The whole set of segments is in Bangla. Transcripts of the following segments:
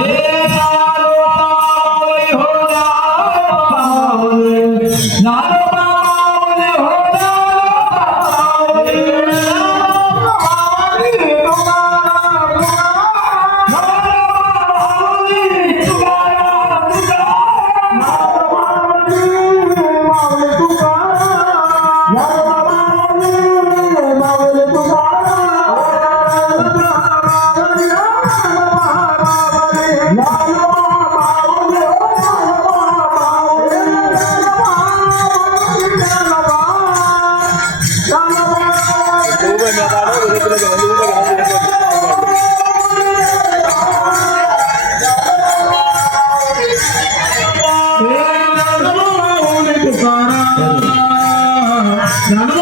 Eita! Now, no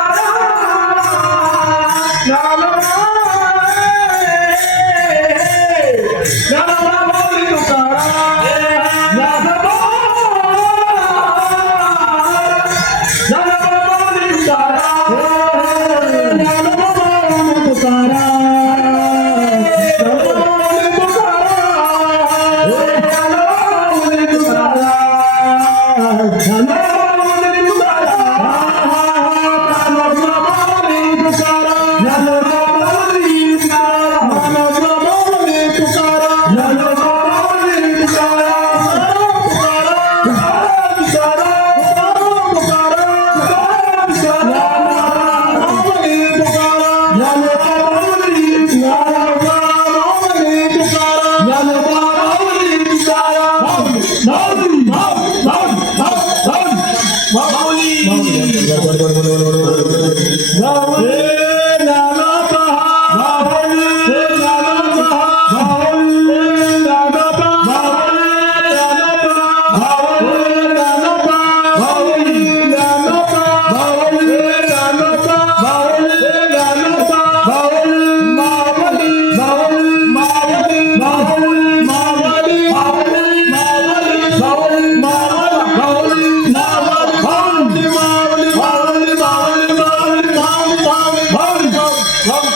Love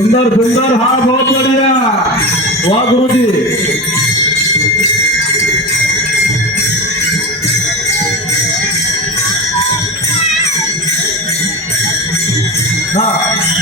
सुंदर सुंदर हा बहुत बढ़िया वाह गुरु जी हाँ